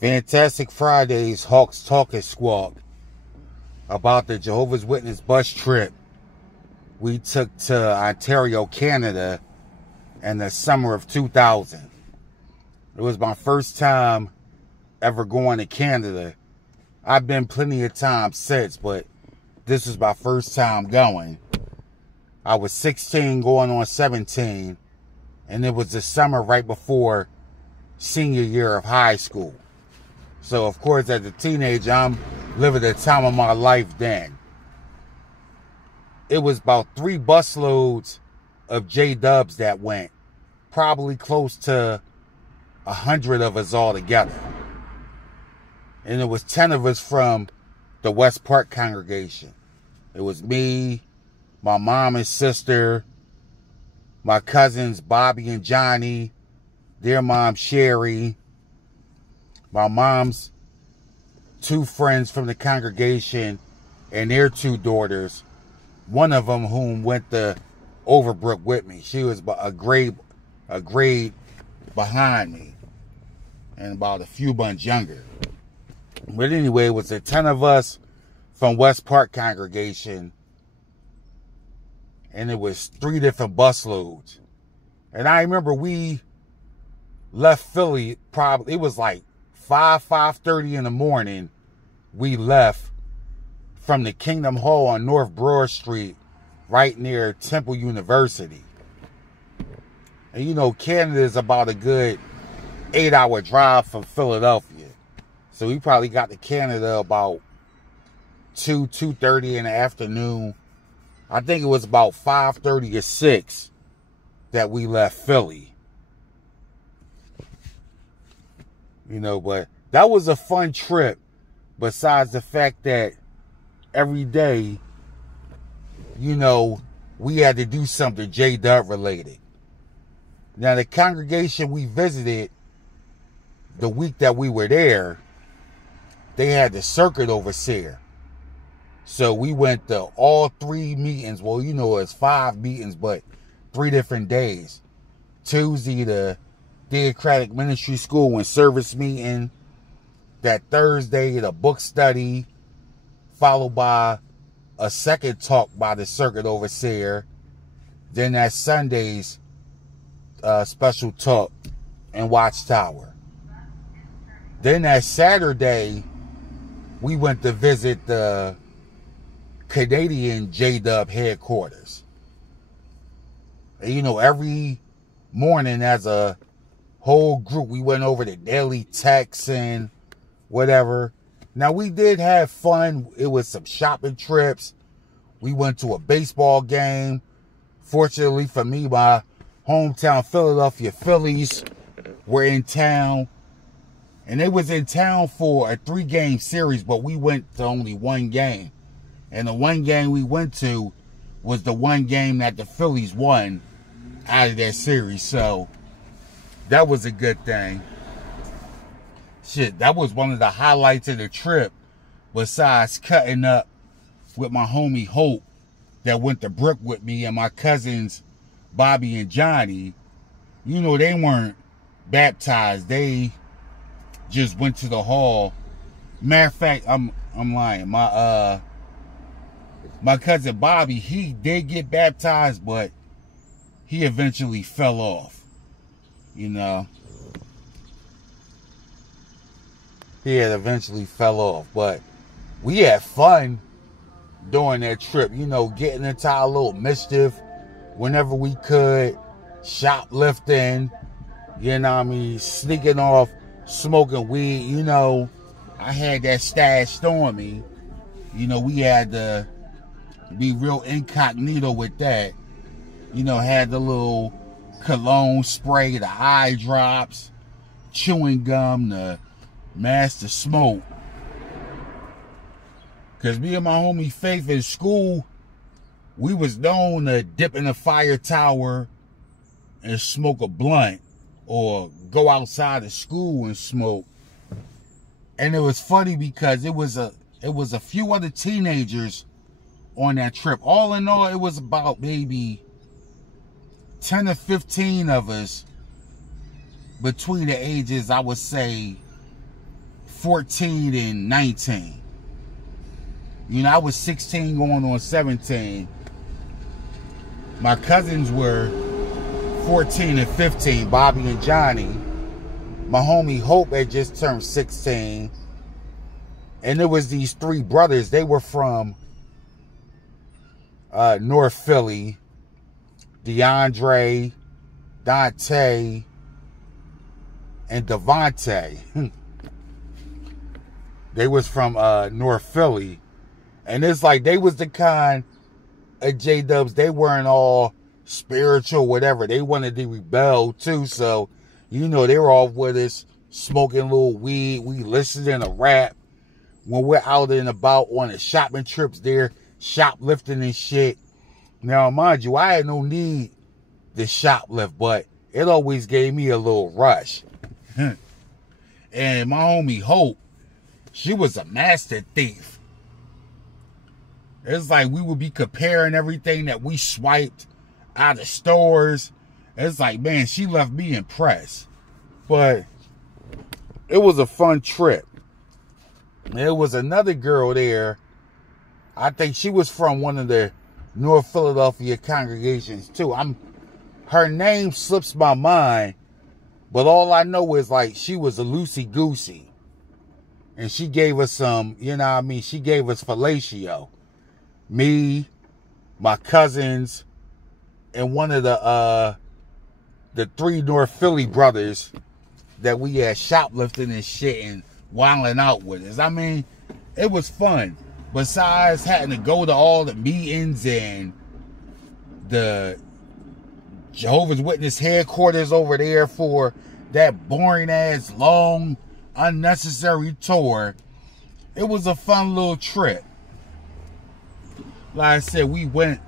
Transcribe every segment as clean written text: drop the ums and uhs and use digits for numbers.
Fantastic Fridays, Hawks Talk and Squawk, about the Jehovah's Witness bus trip we took to Ontario, Canada in the summer of 2000. It was my first time ever going to Canada. I've been plenty of times since, but this was my first time going. I was 16 going on 17, and it was the summer right before senior year of high school. So, of course, as a teenager, I'm living the time of my life then. It was about 3 busloads of J-dubs that went. Probably close to 100 of us all together. And it was 10 of us from the West Park congregation. It was me, my mom and sister, my cousins Bobby and Johnny, their mom Sherry, my mom's 2 friends from the congregation and their 2 daughters, one of them whom went to Overbrook with me. She was a grade behind me and about a few months younger. But anyway, it was the 10 of us from West Park congregation, and it was 3 different busloads. And I remember we left Philly, probably, it was like 5:30 in the morning. We left from the Kingdom Hall on North Broad Street, right near Temple University. And you know, Canada is about a good 8-hour drive from Philadelphia. So we probably got to Canada about 2:30 in the afternoon. I think it was about 5:30 or 6 that we left Philly. You know, but that was a fun trip, besides the fact that every day, you know, we had to do something J-Dub related. Now, the congregation we visited the week that we were there, they had the circuit overseer. So we went to all 3 meetings. Well, you know, it's 5 meetings, but 3 different days. Tuesday, the Theocratic Ministry School and service meeting. That Thursday, the book study, followed by a second talk by the circuit overseer. Then that Sunday's special talk in Watchtower. Then that Saturday, we went to visit the Canadian J-Dub headquarters. And, you know, every morning as a whole group, we went over the daily texts and whatever. Now, we did have fun. It was some shopping trips. We went to a baseball game. Fortunately for me, my hometown Philadelphia Phillies were in town. And they was in town for a 3-game series, but we went to only 1 game. And the 1 game we went to was the 1 game that the Phillies won out of that series. So that was a good thing. Shit, that was one of the highlights of the trip, besides cutting up with my homie Hope that went to Brook with me, and my cousins Bobby and Johnny. You know, they weren't baptized. They just went to the hall. Matter of fact, I'm lying. My cousin Bobby, he did get baptized, but he eventually fell off. You know, he had eventually fell off, but we had fun during that trip. You know, getting into our little mischief whenever we could, shoplifting, you know what I mean, sneaking off, smoking weed. You know, I had that stashed on me. You know, we had to be real incognito with that. You know, had the little cologne spray, the eye drops, chewing gum, the master smoke. Because me and my homie Faith in school, we was known to dip in a fire tower and smoke a blunt, or go outside of school and smoke. And it was funny because it was a few other teenagers on that trip. All in all, it was about maybe 10 or 15 of us between the ages, I would say 14 and 19. You know, I was 16 going on 17. My cousins were 14 and 15, Bobby and Johnny. My homie Hope had just turned 16. And there was these three brothers. They were from North Philly. DeAndre, Dante, and Devontae. They was from North Philly. And it's like they was the kind of J-Dubs. They weren't all spiritual, whatever. They wanted to rebel too. So, you know, they were all with us, smoking a little weed. We listening to rap. When we're out and about on the shopping trips there, shoplifting and shit. Now, mind you, I had no need to shoplift, but it always gave me a little rush. And my homie Hope, she was a master thief. It's like we would be comparing everything that we swiped out of stores. It's like, man, she left me impressed. But it was a fun trip. There was another girl there. I think she was from one of the North Philadelphia congregations too. Her name slips my mind, but all I know is like she was a loosey-goosey. And she gave us some, you know what I mean? She gave us fellatio. Me, my cousins, and one of the three North Philly brothers that we had shoplifting and shit and wilding out with us. I mean, it was fun. Besides having to go to all the meetings and the Jehovah's Witness headquarters over there for that boring ass, long, unnecessary tour, it was a fun little trip. Like I said, we went,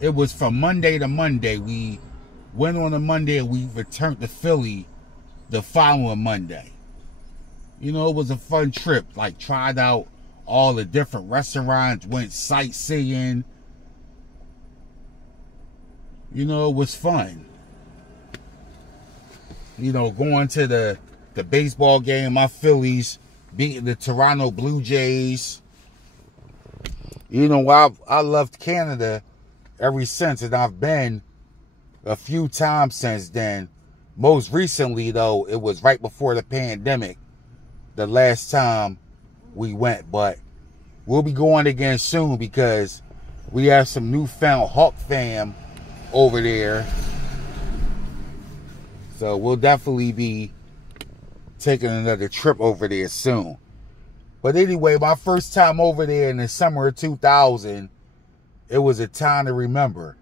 it was from Monday to Monday. We went on a Monday and we returned to Philly the following Monday. You know, it was a fun trip. Like, tried out all the different restaurants, went sightseeing. You know, it was fun. You know, going to the baseball game, my Phillies beating the Toronto Blue Jays. You know, I loved Canada ever since, and I've been a few times since then. Most recently, though, it was right before the pandemic, the last time we went. But we'll be going again soon because we have some newfound Hawk fam over there. So we'll definitely be taking another trip over there soon. But anyway, my first time over there in the summer of 2000, it was a time to remember.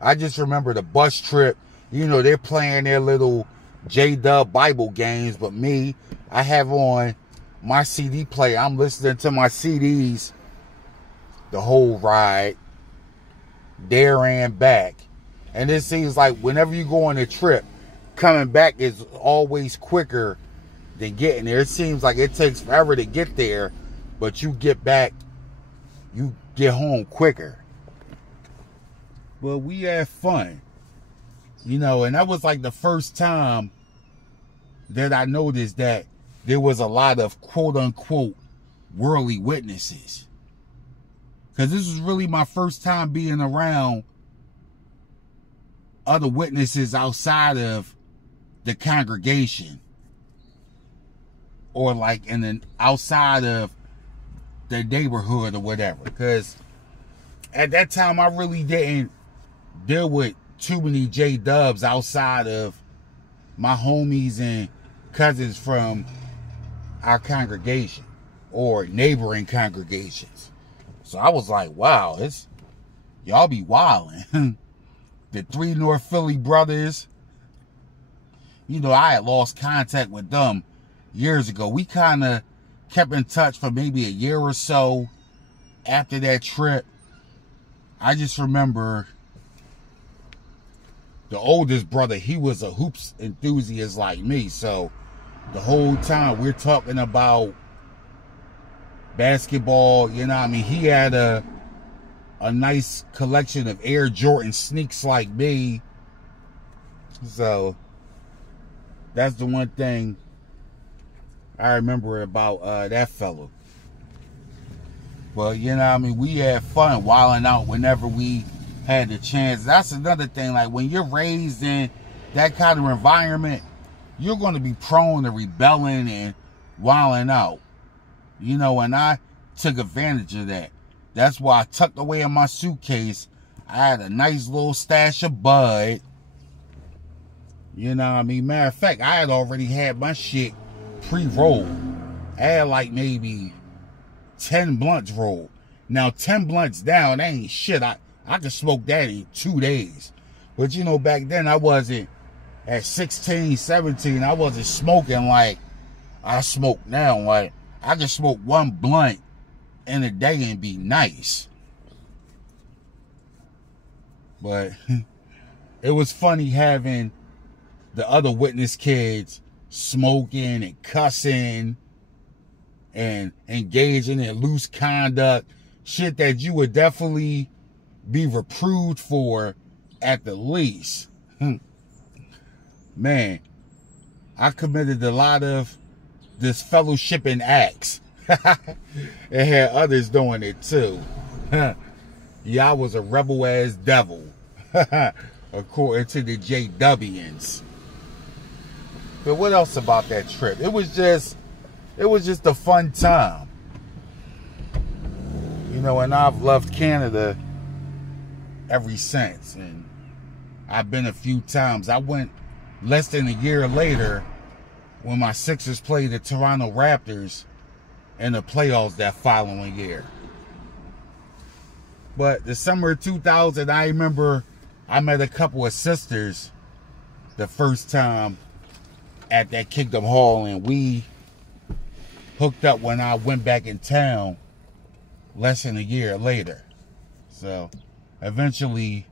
I just remember the bus trip. You know, they're playing their little J-Dub Bible games, but me, I have on my CD player. I'm listening to my CDs the whole ride, there and back. And it seems like whenever you go on a trip, coming back is always quicker than getting there. It seems like it takes forever to get there, but you get back, you get home quicker. But we had fun, you know, and that was like the first time that I noticed that there was a lot of quote-unquote worldly witnesses. Because this was really my first time being around other witnesses outside of the congregation. Or like outside of the neighborhood or whatever. Because at that time, I really didn't deal with too many J-Dubs outside of my homies and cousins from our congregation or neighboring congregations. So I was like, wow, y'all be wilding. The three North Philly brothers, you know, I had lost contact with them years ago. We kind of kept in touch for maybe a year or so after that trip. I just remember the oldest brother, he was a hoops enthusiast like me. So the whole time we're talking about basketball, you know what I mean? He had a nice collection of Air Jordan sneaks like me. So that's the one thing I remember about that fellow. But, you know what I mean? We had fun wilding out whenever we had the chance. That's another thing. Like, when you're raised in that kind of environment, you're going to be prone to rebelling and wilding out. You know, and I took advantage of that. That's why I tucked away in my suitcase. I had a nice little stash of bud. You know what I mean? Matter of fact, I had already had my shit pre-rolled. I had like maybe 10 blunts rolled. Now 10 blunts down, that ain't shit. I could smoke that in 2 days. But you know, back then I wasn't, at 16, 17, I wasn't smoking like I smoke now. Like, I could smoke one blunt in a day and be nice. But it was funny having the other witness kids smoking and cussing and engaging in loose conduct, shit that you would definitely be reproved for at the least. Man, I committed a lot of disfellowshipping acts. And had others doing it too. Yeah, I was a rebel ass devil. According to the JWs. But what else about that trip? It was just a fun time. You know, and I've loved Canada ever since. And I've been a few times. I went less than a year later when my Sixers played the Toronto Raptors in the playoffs that following year. But the summer of 2000, I remember I met a couple of sisters the first time at that Kingdom Hall, and we hooked up when I went back in town less than a year later. So eventually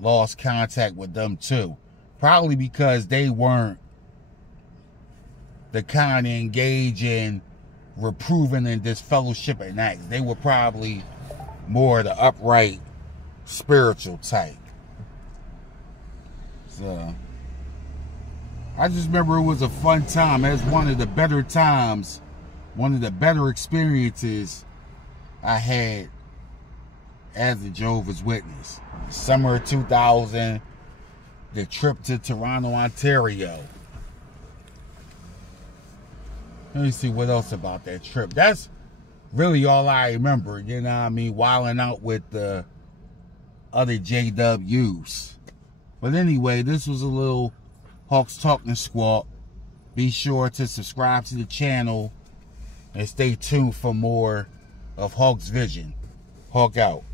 lost contact with them too. Probably because they weren't the kind of engage in reproving and disfellowshipping acts. They were probably more the upright spiritual type. So I just remember it was a fun time. It was one of the better times, one of the better experiences I had as a Jehovah's Witness. Summer of 2000, the trip to Toronto, Ontario. Let me see what else about that trip. That's really all I remember, you know what I mean? Wilding out with the other JWs. But anyway, this was a little Hawks Talking Squawk. Be sure to subscribe to the channel and stay tuned for more of Hawk's Vision. Hawk out.